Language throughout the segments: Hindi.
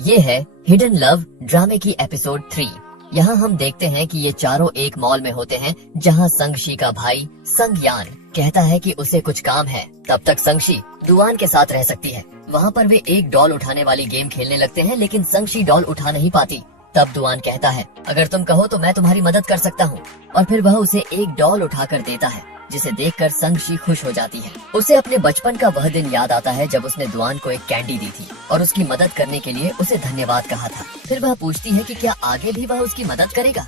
ये है हिडन लव ड्रामे की एपिसोड 3। यहाँ हम देखते हैं कि ये चारों एक मॉल में होते हैं जहाँ संगशी का भाई संगयान कहता है कि उसे कुछ काम है। तब तक संगशी दुआन के साथ रह सकती है। वहाँ पर वे एक डॉल उठाने वाली गेम खेलने लगते हैं, लेकिन संगशी डॉल उठा नहीं पाती। तब दुआन कहता है, अगर तुम कहो तो मैं तुम्हारी मदद कर सकता हूँ, और फिर वह उसे एक डॉल उठाकर देता है, जिसे देखकर संगशी खुश हो जाती है। उसे अपने बचपन का वह दिन याद आता है जब उसने दुआन को एक कैंडी दी थी और उसकी मदद करने के लिए उसे धन्यवाद कहा था। फिर वह पूछती है कि क्या आगे भी वह उसकी मदद करेगा।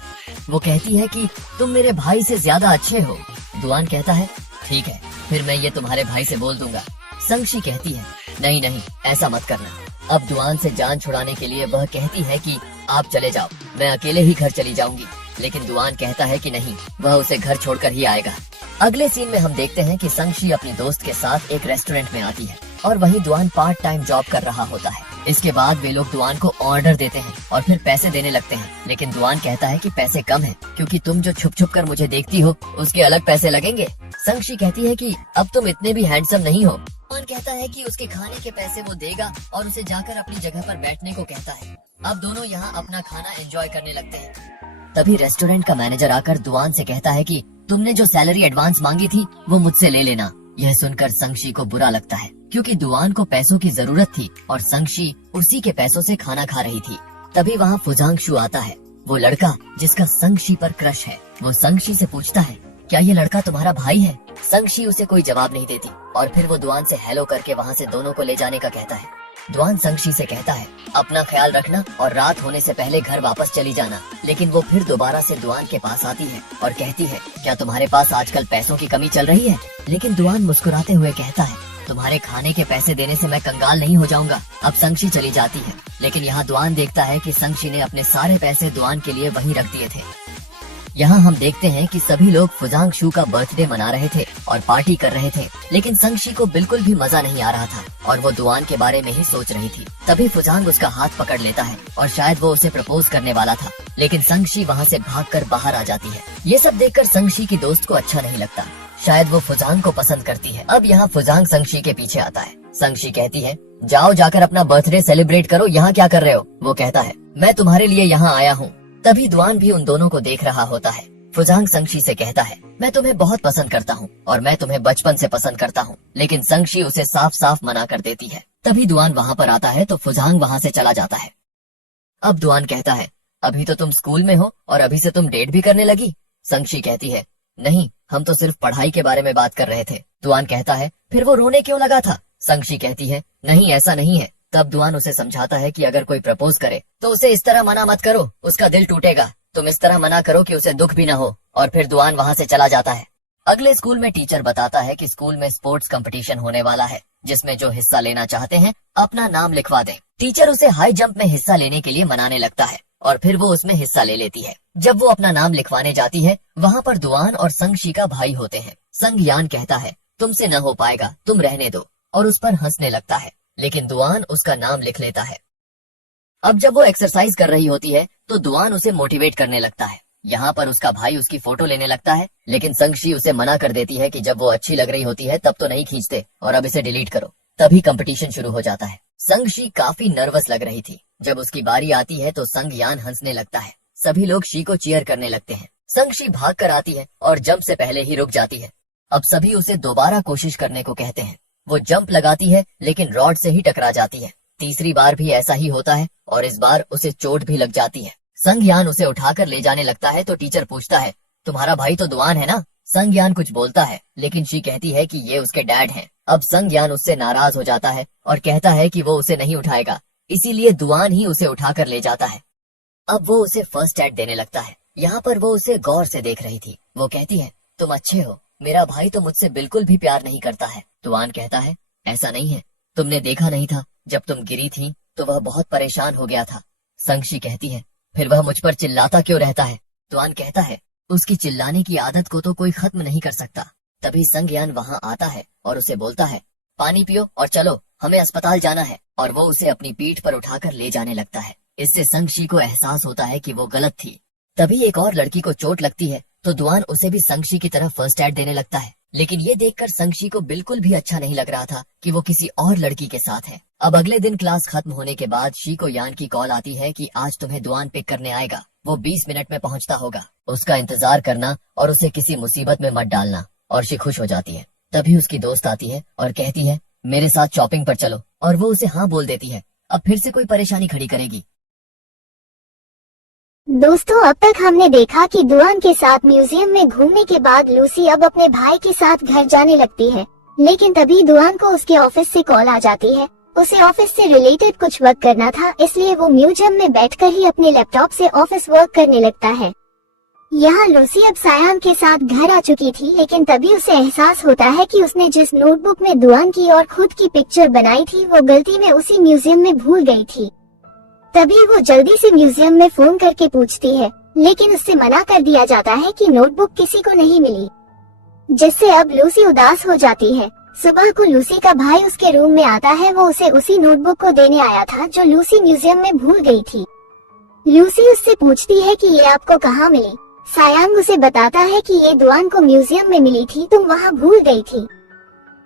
वो कहती है कि तुम मेरे भाई से ज्यादा अच्छे हो। दुआन कहता है, ठीक है, फिर मैं ये तुम्हारे भाई से बोल दूंगा। संगशी कहती है, नहीं नहीं, ऐसा मत करना। अब दुआन से जान छुड़ाने के लिए वह कहती है कि आप चले जाओ, मैं अकेले ही घर चली जाऊंगी। लेकिन दुआन कहता है कि नहीं, वह उसे घर छोड़कर ही आएगा। अगले सीन में हम देखते हैं कि संगशी अपनी दोस्त के साथ एक रेस्टोरेंट में आती है और वहीं दुआन पार्ट टाइम जॉब कर रहा होता है। इसके बाद वे लोग दुआन को ऑर्डर देते हैं और फिर पैसे देने लगते हैं, लेकिन दुआन कहता है कि पैसे कम हैं, क्योंकि तुम जो छुप छुप कर मुझे देखती हो उसके अलग पैसे लगेंगे। संगशी कहती है कि अब तुम इतने भी हैंडसम नहीं हो। दुआन कहता है कि उसके खाने के पैसे वो देगा और उसे जाकर अपनी जगह पर बैठने को कहता है। अब दोनों यहाँ अपना खाना एंजॉय करने लगते हैं। तभी रेस्टोरेंट का मैनेजर आकर दुआन से कहता है कि तुमने जो सैलरी एडवांस मांगी थी वो मुझसे ले लेना। यह सुनकर संगशी को बुरा लगता है, क्योंकि दुआन को पैसों की जरूरत थी और संगशी उसी के पैसों से खाना खा रही थी। तभी वहाँ फुजांगशु आता है, वो लड़का जिसका संगशी पर क्रश है। वो संगशी से पूछता है, क्या ये लड़का तुम्हारा भाई है? संगशी उसे कोई जवाब नहीं देती और फिर वो दुआन से हेलो करके वहाँ से दोनों को ले जाने का कहता है। दुआन संगशी से कहता है, अपना ख्याल रखना और रात होने से पहले घर वापस चली जाना। लेकिन वो फिर दोबारा से दुआन के पास आती है और कहती है, क्या तुम्हारे पास आजकल पैसों की कमी चल रही है? लेकिन दुआन मुस्कुराते हुए कहता है, तुम्हारे खाने के पैसे देने से मैं कंगाल नहीं हो जाऊंगा। अब संगशी चली जाती है, लेकिन यहाँ दुआन देखता है कि संगशी ने अपने सारे पैसे दुआन के लिए वहीं रख दिए थे। यहाँ हम देखते हैं कि सभी लोग फुजांगशु का बर्थडे मना रहे थे और पार्टी कर रहे थे, लेकिन संगशी को बिल्कुल भी मजा नहीं आ रहा था और वो दुआन के बारे में ही सोच रही थी। तभी फुजांग उसका हाथ पकड़ लेता है और शायद वो उसे प्रपोज करने वाला था, लेकिन संगशी वहाँ से भागकर बाहर आ जाती है। ये सब देखकर संगशी की दोस्त को अच्छा नहीं लगता, शायद वो फुजांग को पसंद करती है। अब यहाँ फुजांग संगशी के पीछे आता है। संगशी कहती है, जाओ जाकर अपना बर्थडे सेलिब्रेट करो, यहाँ क्या कर रहे हो? वो कहता है, मैं तुम्हारे लिए यहाँ आया हूँ। तभी दुआन भी उन दोनों को देख रहा होता है। फुजांग संगशी से कहता है, मैं तुम्हें बहुत पसंद करता हूँ और मैं तुम्हें बचपन से पसंद करता हूँ, लेकिन संगशी उसे साफ साफ मना कर देती है। तभी दुआन वहाँ पर आता है तो फुजांग वहाँ से चला जाता है। अब दुआन कहता है, अभी तो तुम स्कूल में हो और अभी से तुम डेट भी करने लगी? संगशी कहती है, नहीं, हम तो सिर्फ पढ़ाई के बारे में बात कर रहे थे। दुआन कहता है, फिर वो रोने क्यों लगा था? संगशी कहती है, नहीं, ऐसा नहीं है। तब दुआन उसे समझाता है कि अगर कोई प्रपोज करे तो उसे इस तरह मना मत करो, उसका दिल टूटेगा। तुम इस तरह मना करो कि उसे दुख भी न हो। और फिर दुआन वहाँ से चला जाता है। अगले स्कूल में टीचर बताता है कि स्कूल में स्पोर्ट्स कंपटीशन होने वाला है, जिसमें जो हिस्सा लेना चाहते हैं अपना नाम लिखवा दें। टीचर उसे हाई जंप में हिस्सा लेने के लिए मनाने लगता है और फिर वो उसमें हिस्सा ले लेती है। जब वो अपना नाम लिखवाने जाती है, वहाँ पर दुआन और संगशी का भाई होते हैं। संगयान कहता है, तुमसे न हो पाएगा, तुम रहने दो, और उस पर हंसने लगता है, लेकिन दुआन उसका नाम लिख लेता है। अब जब वो एक्सरसाइज कर रही होती है तो दुआन उसे मोटिवेट करने लगता है। यहाँ पर उसका भाई उसकी फोटो लेने लगता है, लेकिन संगशी उसे मना कर देती है कि जब वो अच्छी लग रही होती है तब तो नहीं खींचते और अब इसे डिलीट करो। तभी कंपटीशन शुरू हो जाता है। संगशी काफी नर्वस लग रही थी। जब उसकी बारी आती है तो संगयान हंसने लगता है। सभी लोग शी को चीयर करने लगते हैं। संगशी भाग कर आती है और जंप से पहले ही रुक जाती है। अब सभी उसे दोबारा कोशिश करने को कहते हैं। वो जंप लगाती है, लेकिन रॉड से ही टकरा जाती है। तीसरी बार भी ऐसा ही होता है और इस बार उसे चोट भी लग जाती है। संगयान उसे उठाकर ले जाने लगता है तो टीचर पूछता है, तुम्हारा भाई तो दुआन है ना? संगयान कुछ बोलता है, लेकिन शी कहती है कि ये उसके डैड हैं। अब संगयान उससे नाराज हो जाता है और कहता है कि वो उसे नहीं उठाएगा, इसीलिए दुआन ही उसे उठाकर ले जाता है। अब वो उसे फर्स्ट एड देने लगता है। यहाँ पर वो उसे गौर से देख रही थी। वो कहती है, तुम अच्छे हो, मेरा भाई तो मुझसे बिल्कुल भी प्यार नहीं करता है। दुआन कहता है, ऐसा नहीं है, तुमने देखा नहीं था, जब तुम गिरी थी तो वह बहुत परेशान हो गया था। संगशी कहती है, फिर वह मुझ पर चिल्लाता क्यों रहता है? दुआन कहता है, उसकी चिल्लाने की आदत को तो कोई खत्म नहीं कर सकता। तभी संगयान वहाँ आता है और उसे बोलता है, पानी पियो और चलो, हमें अस्पताल जाना है। और वो उसे अपनी पीठ पर उठाकर ले जाने लगता है। इससे संगशी को एहसास होता है कि वो गलत थी। तभी एक और लड़की को चोट लगती है तो दुआन उसे भी संगशी की तरह फर्स्ट एड देने लगता है। लेकिन ये देखकर संगशी को बिल्कुल भी अच्छा नहीं लग रहा था कि वो किसी और लड़की के साथ है। अब अगले दिन क्लास खत्म होने के बाद शी को यान की कॉल आती है कि आज तुम्हें दुआन पिक करने आएगा, वो 20 मिनट में पहुंचता होगा, उसका इंतजार करना और उसे किसी मुसीबत में मत डालना। और शी खुश हो जाती है। तभी उसकी दोस्त आती है और कहती है मेरे साथ शॉपिंग पर चलो, और वो उसे हाँ बोल देती है। अब फिर से कोई परेशानी खड़ी करेगी। दोस्तों, अब तक हमने देखा कि दुआन के साथ म्यूजियम में घूमने के बाद लूसी अब अपने भाई के साथ घर जाने लगती है। लेकिन तभी दुआन को उसके ऑफिस से कॉल आ जाती है। उसे ऑफिस से रिलेटेड कुछ वर्क करना था, इसलिए वो म्यूजियम में बैठकर ही अपने लैपटॉप से ऑफिस वर्क करने लगता है। यहाँ लूसी अब सायान के साथ घर आ चुकी थी, लेकिन तभी उसे एहसास होता है कि उसने जिस नोटबुक में दुआन की और खुद की पिक्चर बनाई थी वो गलती में उसी म्यूजियम में भूल गई थी। तभी वो जल्दी से म्यूजियम में फोन करके पूछती है, लेकिन उससे मना कर दिया जाता है कि नोटबुक किसी को नहीं मिली, जिससे अब लूसी उदास हो जाती है। सुबह को लूसी का भाई उसके रूम में आता है। वो उसे उसी नोटबुक को देने आया था जो लूसी म्यूजियम में भूल गई थी। लूसी उससे पूछती है कि ये आपको कहाँ मिली। सायांग उसे बताता है कि ये दुआन को म्यूजियम में मिली थी, तुम वहाँ भूल गई थी।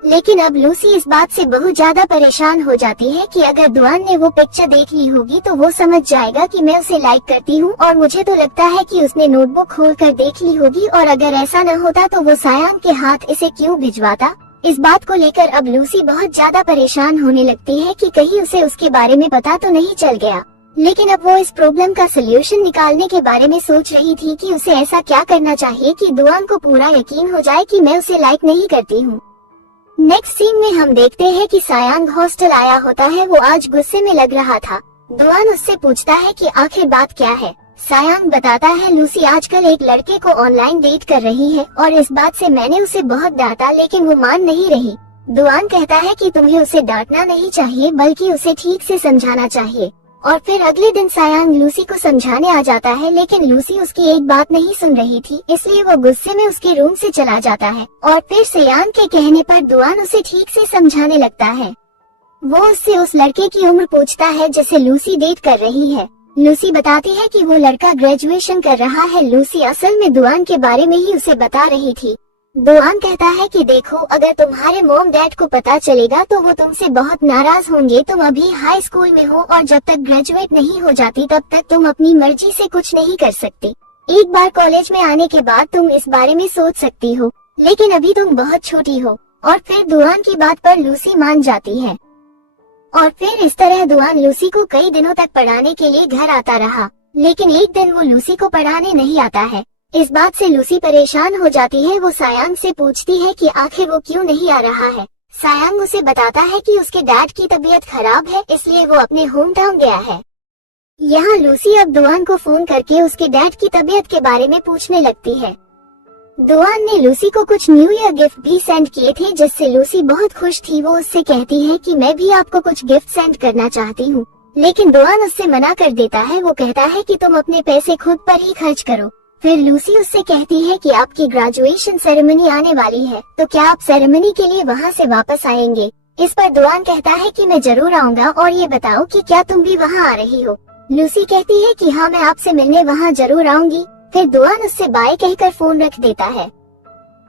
लेकिन अब लूसी इस बात से बहुत ज्यादा परेशान हो जाती है कि अगर दुआन ने वो पिक्चर देख ली होगी तो वो समझ जाएगा कि मैं उसे लाइक करती हूँ, और मुझे तो लगता है कि उसने नोटबुक खोलकर देख ली होगी, और अगर ऐसा न होता तो वो सायांग के हाथ इसे क्यों भिजवाता। इस बात को लेकर अब लूसी बहुत ज्यादा परेशान होने लगती है कि कहीं उसे उसके बारे में पता तो नहीं चल गया। लेकिन अब वो इस प्रॉब्लम का सलूशन निकालने के बारे में सोच रही थी कि उसे ऐसा क्या करना चाहिए कि दुआन को पूरा यकीन हो जाए कि मैं उसे लाइक नहीं करती हूँ। नेक्स्ट सीन में हम देखते हैं कि सायांग हॉस्टल आया होता है। वो आज गुस्से में लग रहा था। दुआन उससे पूछता है कि आखिर बात क्या है। सायांग बताता है लूसी आजकल एक लड़के को ऑनलाइन डेट कर रही है, और इस बात से मैंने उसे बहुत डांटा, लेकिन वो मान नहीं रही। दुआन कहता है कि तुम्हें उसे डांटना नहीं चाहिए, बल्कि उसे ठीक से समझाना चाहिए। और फिर अगले दिन सायांग लूसी को समझाने आ जाता है, लेकिन लूसी उसकी एक बात नहीं सुन रही थी, इसलिए वो गुस्से में उसके रूम से चला जाता है। और फिर सायांग के कहने पर दुआन उसे ठीक से समझाने लगता है। वो उससे उस लड़के की उम्र पूछता है जिसे लूसी डेट कर रही है। लूसी बताती है कि वो लड़का ग्रेजुएशन कर रहा है। लूसी असल में दुआन के बारे में ही उसे बता रही थी। दुआन कहता है कि देखो, अगर तुम्हारे मॉम डैड को पता चलेगा तो वो तुमसे बहुत नाराज होंगे। तुम अभी हाई स्कूल में हो, और जब तक ग्रेजुएट नहीं हो जाती तब तक तुम अपनी मर्जी से कुछ नहीं कर सकती। एक बार कॉलेज में आने के बाद तुम इस बारे में सोच सकती हो, लेकिन अभी तुम बहुत छोटी हो। और फिर दुआन की बात पर लूसी मान जाती है। और फिर इस तरह दुआन लूसी को कई दिनों तक पढ़ाने के लिए घर आता रहा, लेकिन एक दिन वो लूसी को पढ़ाने नहीं आता है। इस बात से लूसी परेशान हो जाती है। वो सायांग से पूछती है कि आखिर वो क्यों नहीं आ रहा है। सायांग उसे बताता है कि उसके डैड की तबीयत खराब है, इसलिए वो अपने होम टाउन गया है। यहाँ लूसी अब दुआन को फोन करके उसके डैड की तबीयत के बारे में पूछने लगती है। दुआन ने लूसी को कुछ न्यू ईयर गिफ्ट भी सेंड किए थे, जिससे लूसी बहुत खुश थी। वो उससे कहती है कि मैं भी आपको कुछ गिफ्ट सेंड करना चाहती हूँ, लेकिन दुआन उससे मना कर देता है। वो कहता है कि तुम अपने पैसे खुद पर ही खर्च करो। फिर लूसी उससे कहती है कि आपकी ग्रेजुएशन सेरेमनी आने वाली है, तो क्या आप सेरेमनी के लिए वहाँ से वापस आएंगे। इस पर दुआन कहता है कि मैं जरूर आऊँगा, और ये बताओ कि क्या तुम भी वहाँ आ रही हो। लूसी कहती है कि हाँ, मैं आपसे मिलने वहाँ जरूर आऊंगी। फिर दुआन उससे बाय कहकर फोन रख देता है।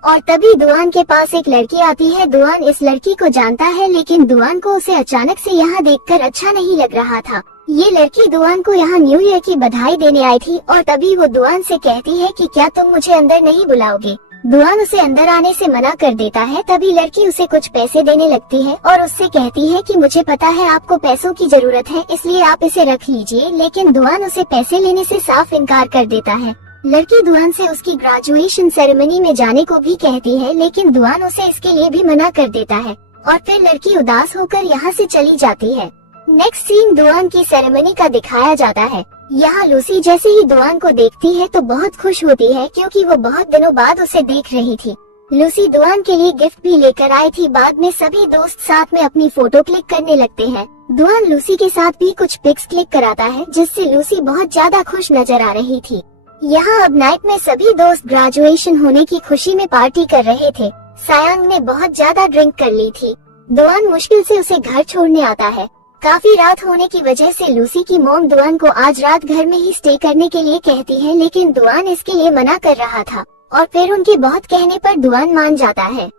और तभी दुआन के पास एक लड़की आती है। दुआन इस लड़की को जानता है, लेकिन दुआन को उसे अचानक से यहाँ देखकर अच्छा नहीं लग रहा था। ये लड़की दुआन को यहाँ न्यू ईयर की बधाई देने आई थी, और तभी वो दुआन से कहती है कि क्या तुम मुझे अंदर नहीं बुलाओगे। दुआन उसे अंदर आने से मना कर देता है। तभी लड़की उसे कुछ पैसे देने लगती है और उससे कहती है कि मुझे पता है आपको पैसों की जरूरत है, इसलिए आप इसे रख लीजिए। लेकिन दुआन उसे पैसे लेने से साफ इनकार कर देता है। लड़की दुआन से उसकी ग्रेजुएशन सेरेमनी में जाने को भी कहती है, लेकिन दुआन उसे इसके लिए भी मना कर देता है। और फिर लड़की उदास होकर यहाँ से चली जाती है। नेक्स्ट सीन दुआन की सेरेमनी का दिखाया जाता है। यहाँ लूसी जैसे ही दुआन को देखती है तो बहुत खुश होती है, क्योंकि वो बहुत दिनों बाद उसे देख रही थी। लूसी दुआन के लिए गिफ्ट भी लेकर आई थी। बाद में सभी दोस्त साथ में अपनी फोटो क्लिक करने लगते हैं। दुआन लूसी के साथ भी कुछ पिक्स क्लिक कराता है, जिससे लूसी बहुत ज्यादा खुश नजर आ रही थी। यहाँ अब नाइट में सभी दोस्त ग्रेजुएशन होने की खुशी में पार्टी कर रहे थे। सायांग ने बहुत ज्यादा ड्रिंक कर ली थी। दुआन मुश्किल से उसे घर छोड़ने आता है। काफी रात होने की वजह से लूसी की मॉम दुआन को आज रात घर में ही स्टे करने के लिए कहती है, लेकिन दुआन इसके लिए मना कर रहा था। और फिर उनके बहुत कहने पर दुआन मान जाता है।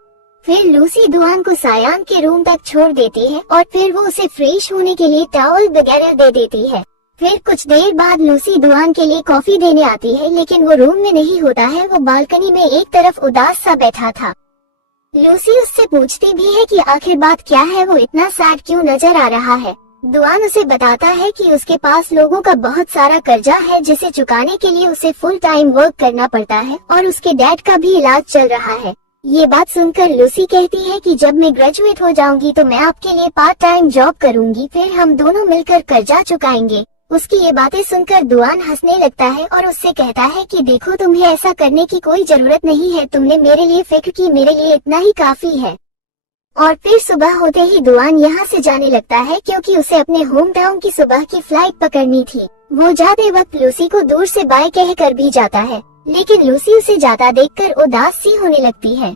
फिर लूसी दुआन को सायान के रूम तक छोड़ देती है और फिर वो उसे फ्रेश होने के लिए टॉवल वगैरह दे देती है। फिर कुछ देर बाद लूसी दुआन के लिए कॉफी देने आती है, लेकिन वो रूम में नहीं होता है। वो बालकनी में एक तरफ उदास सा बैठा था। लूसी उससे पूछती भी है कि आखिर बात क्या है, वो इतना सैड क्यों नजर आ रहा है। दुआन उसे बताता है कि उसके पास लोगों का बहुत सारा कर्जा है जिसे चुकाने के लिए उसे फुल टाइम वर्क करना पड़ता है और उसके डैड का भी इलाज चल रहा है। ये बात सुनकर लूसी कहती है कि जब मैं ग्रेजुएट हो जाऊंगी तो मैं आपके लिए पार्ट टाइम जॉब करूंगी, फिर हम दोनों मिलकर कर्जा चुकाएंगे। उसकी ये बातें सुनकर दुआन हंसने लगता है और उससे कहता है कि देखो, तुम्हें ऐसा करने की कोई जरूरत नहीं है, तुमने मेरे लिए फिक्र की, मेरे लिए इतना ही काफी है। और फिर सुबह होते ही दुआन यहाँ से जाने लगता है क्योंकि उसे अपने होम टाउन की सुबह की फ्लाइट पकड़नी थी। वो जाते वक्त लूसी को दूर से बाय कहकर भी जाता है, लेकिन लूसी उसे जाता देखकर उदास सी होने लगती है।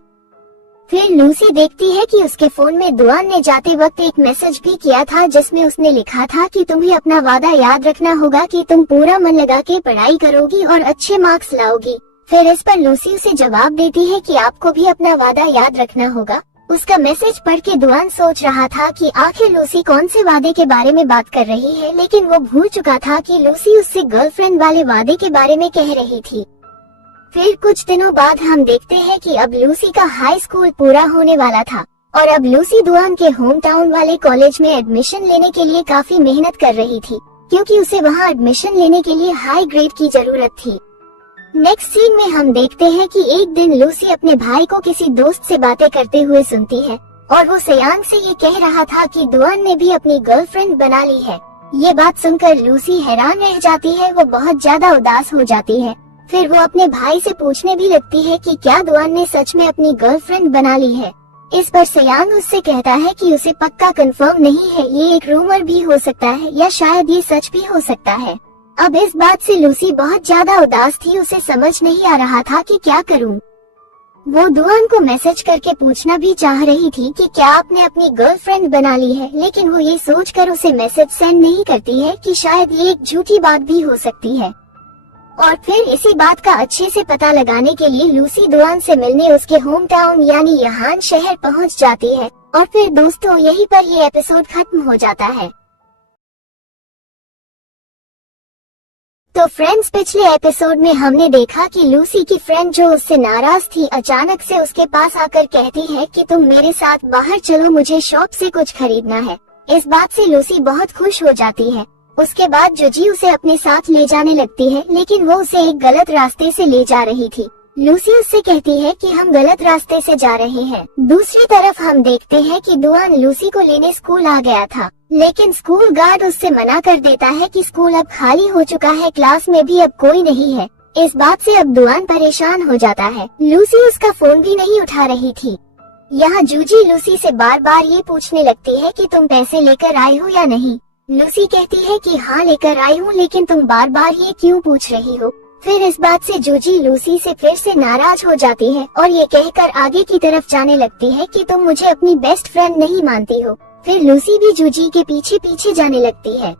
फिर लूसी देखती है कि उसके फोन में दुआन ने जाते वक्त एक मैसेज भी किया था जिसमें उसने लिखा था कि तुम्हें अपना वादा याद रखना होगा कि तुम पूरा मन लगा के पढ़ाई करोगी और अच्छे मार्क्स लाओगी। फिर इस पर लूसी उसे जवाब देती है कि आपको भी अपना वादा याद रखना होगा। उसका मैसेज पढ़ के दुआन सोच रहा था कि आखिर लूसी कौन से वादे के बारे में बात कर रही है, लेकिन वो भूल चुका था कि लूसी उससे गर्लफ्रेंड वाले वादे के बारे में कह रही थी। फिर कुछ दिनों बाद हम देखते हैं कि अब लूसी का हाई स्कूल पूरा होने वाला था और अब लूसी दुआन के होम टाउन वाले कॉलेज में एडमिशन लेने के लिए काफी मेहनत कर रही थी, क्योंकि उसे वहाँ एडमिशन लेने के लिए हाई ग्रेड की जरूरत थी। नेक्स्ट सीन में हम देखते हैं कि एक दिन लूसी अपने भाई को किसी दोस्त से बातें करते हुए सुनती है और वो सयांग से ये कह रहा था कि दुआन ने भी अपनी गर्लफ्रेंड बना ली है। ये बात सुनकर लूसी हैरान रह जाती है, वो बहुत ज्यादा उदास हो जाती है। फिर वो अपने भाई से पूछने भी लगती है कि क्या दुआन ने सच में अपनी गर्लफ्रेंड बना ली है। इस पर सयांग उससे कहता है कि उसे पक्का कंफर्म नहीं है, ये एक रूमर भी हो सकता है या शायद ये सच भी हो सकता है। अब इस बात से लूसी बहुत ज्यादा उदास थी, उसे समझ नहीं आ रहा था कि क्या करूं। वो दुआन को मैसेज करके पूछना भी चाह रही थी कि क्या आपने अपनी गर्लफ्रेंड बना ली है, लेकिन वो ये सोचकर उसे मैसेज सेंड नहीं करती है कि शायद ये एक झूठी बात भी हो सकती है। और फिर इसी बात का अच्छे से पता लगाने के लिए लूसी दुआन से मिलने उसके होम टाउन यानी यहान शहर पहुंच जाती है। और फिर दोस्तों, यहीं पर ये एपिसोड खत्म हो जाता है। तो फ्रेंड्स, पिछले एपिसोड में हमने देखा कि लूसी की फ्रेंड जो उससे नाराज थी अचानक से उसके पास आकर कहती है कि तुम मेरे साथ बाहर चलो, मुझे शॉप से कुछ खरीदना है। इस बात से लूसी बहुत खुश हो जाती है। उसके बाद जुजी उसे अपने साथ ले जाने लगती है, लेकिन वो उसे एक गलत रास्ते से ले जा रही थी। लूसी उससे कहती है कि हम गलत रास्ते से जा रहे हैं। दूसरी तरफ हम देखते हैं कि दुआन लूसी को लेने स्कूल आ गया था, लेकिन स्कूल गार्ड उससे मना कर देता है कि स्कूल अब खाली हो चुका है, क्लास में भी अब कोई नहीं है। इस बात से अब दुआन परेशान हो जाता है। लूसी उसका फोन भी नहीं उठा रही थी। यहाँ जूजी लूसी से बार बार ये पूछने लगती है कि तुम पैसे लेकर आई हो या नहीं। लूसी कहती है कि हाँ लेकर आई हूँ, लेकिन तुम बार बार ये क्यों पूछ रही हो। फिर इस बात से जूजी लूसी से फिर से नाराज हो जाती है और ये कहकर आगे की तरफ जाने लगती है कि तुम मुझे अपनी बेस्ट फ्रेंड नहीं मानती हो। फिर लूसी भी जूजी के पीछे पीछे जाने लगती है।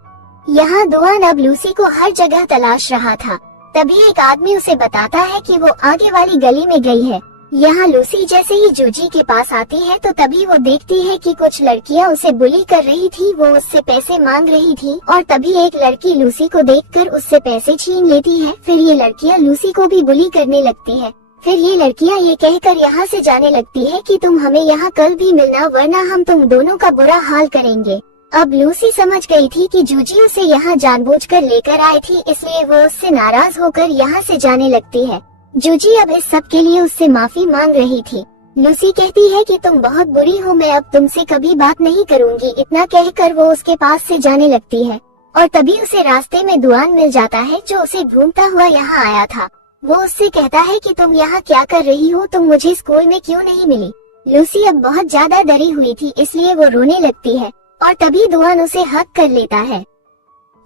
यहाँ दुआन अब लूसी को हर जगह तलाश रहा था। तभी एक आदमी उसे बताता है कि वो आगे वाली गली में गई है। यहाँ लूसी जैसे ही जूजी के पास आती है तो तभी वो देखती है कि कुछ लड़कियाँ उसे बुली कर रही थी, वो उससे पैसे मांग रही थी और तभी एक लड़की लूसी को देखकर उससे पैसे छीन लेती है। फिर ये लड़कियाँ लूसी को भी बुली करने लगती है। फिर ये लड़कियाँ ये कहकर यहाँ से जाने लगती है कि तुम हमें यहाँ कल भी मिलना, वरना हम तुम दोनों का बुरा हाल करेंगे। अब लूसी समझ गई थी कि जूजी उसे यहाँ जानबूझकर लेकर आई थी, इसलिए वो उससे नाराज होकर यहाँ से जाने लगती है। जूजी अब इस सब के लिए उससे माफी मांग रही थी। लूसी कहती है कि तुम बहुत बुरी हो, मैं अब तुमसे कभी बात नहीं करूंगी। इतना कहकर वो उसके पास से जाने लगती है और तभी उसे रास्ते में दुआन मिल जाता है जो उसे ढूंढता हुआ यहाँ आया था। वो उससे कहता है कि तुम यहाँ क्या कर रही हो, तुम मुझे स्कूल में क्यों नहीं मिली। लूसी अब बहुत ज्यादा डरी हुई थी, इसलिए वो रोने लगती है और तभी दुआन उसे हक कर लेता है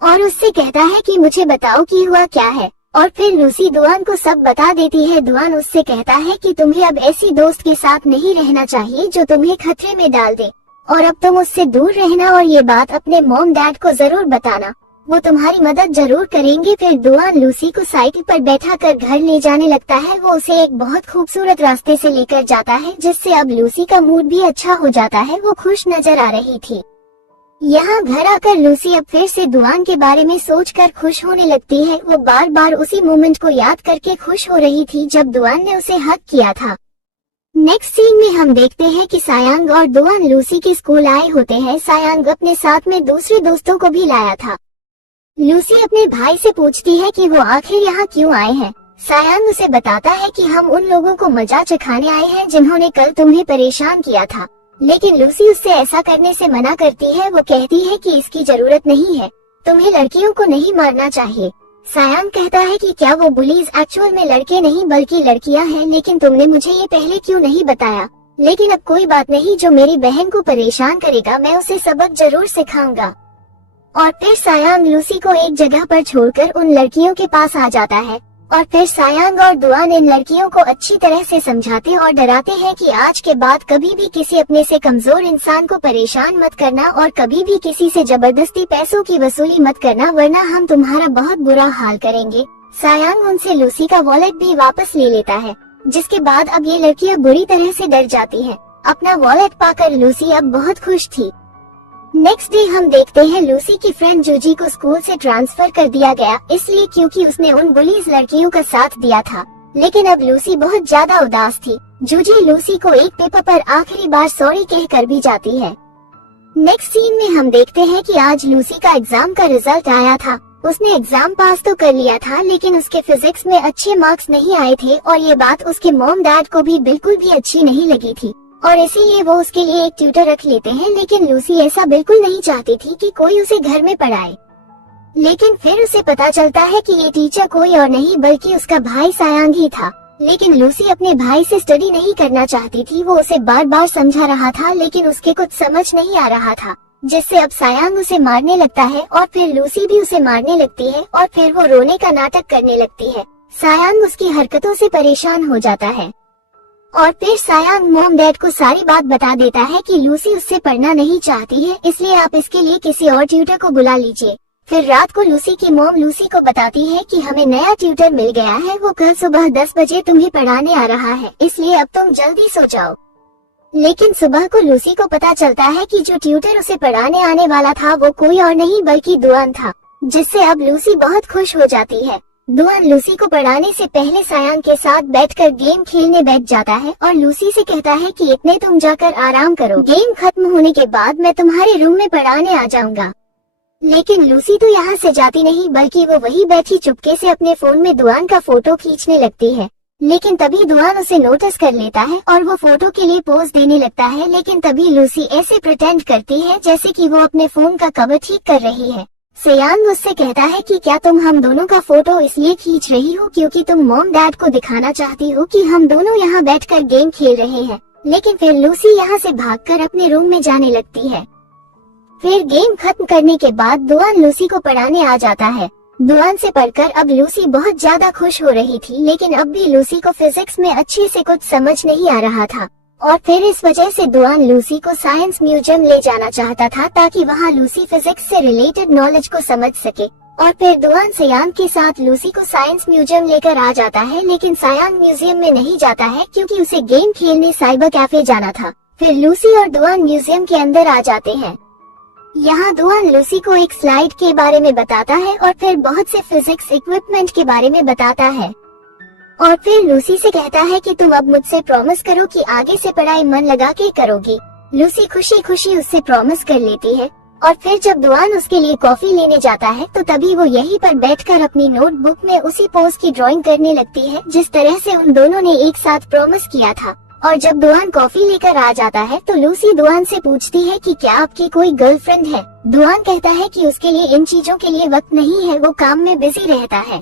और उससे कहता है कि मुझे बताओ कि हुआ क्या है। और फिर लूसी दुआन को सब बता देती है। दुआन उससे कहता है कि तुम्हें अब ऐसी दोस्त के साथ नहीं रहना चाहिए जो तुम्हें खतरे में डाल दे और अब तुम उससे दूर रहना और ये बात अपने मॉम डैड को जरूर बताना। वो तुम्हारी मदद जरूर करेंगे। फिर दुआन लूसी को साइकिल पर बैठा कर घर ले जाने लगता है। वो उसे एक बहुत खूबसूरत रास्ते से लेकर जाता है, जिससे अब लूसी का मूड भी अच्छा हो जाता है। वो खुश नजर आ रही थी। यहाँ घर आकर लूसी अब फिर से दुआन के बारे में सोचकर खुश होने लगती है। वो बार बार उसी मोमेंट को याद करके खुश हो रही थी जब दुआन ने उसे हक किया था। नेक्स्ट सीन में हम देखते हैं कि सायांग और दुआन लूसी के स्कूल आए होते हैं। सायांग अपने साथ में दूसरे दोस्तों को भी लाया था। लूसी अपने भाई से पूछती है कि वो आखिर यहाँ क्यों आए हैं। सायांग उसे बताता है कि हम उन लोगों को मजा चखाने आए हैं जिन्होंने कल तुम्हें परेशान किया था, लेकिन लूसी उससे ऐसा करने से मना करती है। वो कहती है कि इसकी जरूरत नहीं है, तुम्हें लड़कियों को नहीं मारना चाहिए। सायांग कहता है कि क्या वो बुलीज एक्चुअल में लड़के नहीं बल्कि लड़कियां हैं, लेकिन तुमने मुझे ये पहले क्यों नहीं बताया। लेकिन अब कोई बात नहीं, जो मेरी बहन को परेशान करेगा मैं उसे सबक जरूर सिखाऊंगा। और फिर सायांग लूसी को एक जगह पर छोड़कर उन लड़कियों के पास आ जाता है। और फिर सायांग और दुआन इन लड़कियों को अच्छी तरह से समझाते और डराते हैं कि आज के बाद कभी भी किसी अपने से कमजोर इंसान को परेशान मत करना और कभी भी किसी से जबरदस्ती पैसों की वसूली मत करना, वरना हम तुम्हारा बहुत बुरा हाल करेंगे। सायांग उनसे लूसी का वॉलेट भी वापस ले लेता है, जिसके बाद अब ये लड़कियां बुरी तरह से डर जाती हैं। अपना वॉलेट पाकर लूसी अब बहुत खुश थी। नेक्स्ट डे हम देखते हैं लूसी की फ्रेंड जूजी को स्कूल से ट्रांसफर कर दिया गया, इसलिए क्योंकि उसने उन बुलीज लड़कियों का साथ दिया था। लेकिन अब लूसी बहुत ज्यादा उदास थी। जूजी लूसी को एक पेपर पर आखिरी बार सॉरी कहकर भी जाती है। नेक्स्ट सीन में हम देखते हैं कि आज लूसी का एग्जाम का रिजल्ट आया था। उसने एग्जाम पास तो कर लिया था, लेकिन उसके फिजिक्स में अच्छे मार्क्स नहीं आए थे और ये बात उसके मॉम डैड को भी बिल्कुल भी अच्छी नहीं लगी थी, और इसीलिए वो उसके लिए एक ट्यूटर रख लेते हैं। लेकिन लूसी ऐसा बिल्कुल नहीं चाहती थी कि कोई उसे घर में पढ़ाए। लेकिन फिर उसे पता चलता है कि ये टीचर कोई और नहीं बल्कि उसका भाई सायांग ही था। लेकिन लूसी अपने भाई से स्टडी नहीं करना चाहती थी। वो उसे बार बार समझा रहा था, लेकिन उसके कुछ समझ नहीं आ रहा था, जिससे अब सायांग उसे मारने लगता है और फिर लूसी भी उसे मारने लगती है और फिर वो रोने का नाटक करने लगती है। सायांग उसकी हरकतों से परेशान हो जाता है और फिर सायांग मॉम डैड को सारी बात बता देता है कि लूसी उससे पढ़ना नहीं चाहती है, इसलिए आप इसके लिए किसी और ट्यूटर को बुला लीजिए। फिर रात को लूसी की मॉम लूसी को बताती है कि हमें नया ट्यूटर मिल गया है, वो कल सुबह 10 बजे तुम्हें पढ़ाने आ रहा है, इसलिए अब तुम जल्दी सो जाओ। लेकिन सुबह को लूसी को पता चलता है कि जो ट्यूटर उसे पढ़ाने आने वाला था वो कोई और नहीं बल्कि दुआन था, जिससे अब लूसी बहुत खुश हो जाती है। दुआन लूसी को पढ़ाने से पहले सायांग के साथ बैठकर गेम खेलने बैठ जाता है और लूसी से कहता है कि इतने तुम जाकर आराम करो, गेम खत्म होने के बाद मैं तुम्हारे रूम में पढ़ाने आ जाऊंगा। लेकिन लूसी तो यहाँ से जाती नहीं बल्कि वो वही बैठी चुपके से अपने फोन में दुआन का फोटो खींचने लगती है। लेकिन तभी दुआन उसे नोटिस कर लेता है और वो फोटो के लिए पोज देने लगता है। लेकिन तभी लूसी ऐसे प्रिटेंड करती है जैसे कि वो अपने फोन का कवर ठीक कर रही है। सायांग उससे कहता है कि क्या तुम हम दोनों का फोटो इसलिए खींच रही हो क्योंकि तुम मॉम डैड को दिखाना चाहती हो कि हम दोनों यहाँ बैठकर गेम खेल रहे हैं। लेकिन फिर लूसी यहाँ से भागकर अपने रूम में जाने लगती है। फिर गेम खत्म करने के बाद दुआन लूसी को पढ़ाने आ जाता है। दुआन से पढ़कर अब लूसी बहुत ज्यादा खुश हो रही थी, लेकिन अब भी लूसी को फिजिक्स में अच्छे से कुछ समझ नहीं आ रहा था और फिर इस वजह से दुआन लूसी को साइंस म्यूजियम ले जाना चाहता था ताकि वहाँ लूसी फिजिक्स से रिलेटेड नॉलेज को समझ सके। और फिर दुआन सायांग के साथ लूसी को साइंस म्यूजियम लेकर आ जाता है, लेकिन सायांग म्यूजियम में नहीं जाता है क्योंकि उसे गेम खेलने साइबर कैफे जाना था। फिर लूसी और दुआन म्यूजियम के अंदर आ जाते हैं। यहाँ दुआन लूसी को एक स्लाइड के बारे में बताता है और फिर बहुत से फिजिक्स इक्विपमेंट के बारे में बताता है और फिर लूसी से कहता है कि तुम अब मुझसे प्रॉमिस करो कि आगे से पढ़ाई मन लगा के करोगी। लूसी खुशी खुशी उससे प्रॉमिस कर लेती है और फिर जब दुआन उसके लिए कॉफी लेने जाता है तो तभी वो यहीं पर बैठकर अपनी नोटबुक में उसी पोज की ड्राइंग करने लगती है जिस तरह से उन दोनों ने एक साथ प्रॉमिस किया था। और जब दुआन कॉफी लेकर आ जाता है तो लूसी दुआन से पूछती है कि क्या आपकी कोई गर्लफ्रेंड है। दुआन कहता है कि उसके लिए इन चीजों के लिए वक्त नहीं है, वो काम में बिजी रहता है।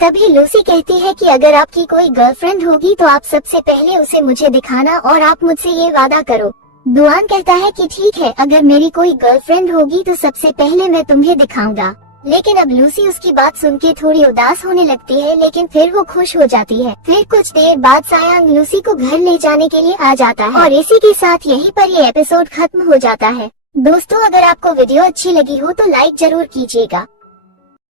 तभी लूसी कहती है कि अगर आपकी कोई गर्लफ्रेंड होगी तो आप सबसे पहले उसे मुझे दिखाना और आप मुझसे ये वादा करो। दुआन कहता है कि ठीक है, अगर मेरी कोई गर्लफ्रेंड होगी तो सबसे पहले मैं तुम्हें दिखाऊंगा। लेकिन अब लूसी उसकी बात सुन के थोड़ी उदास होने लगती है, लेकिन फिर वो खुश हो जाती है। फिर कुछ देर बाद सायांग लूसी को घर ले जाने के लिए आ जाता है और इसी के साथ यहीं पर ये एपिसोड खत्म हो जाता है। दोस्तों, अगर आपको वीडियो अच्छी लगी हो तो लाइक जरूर कीजिएगा।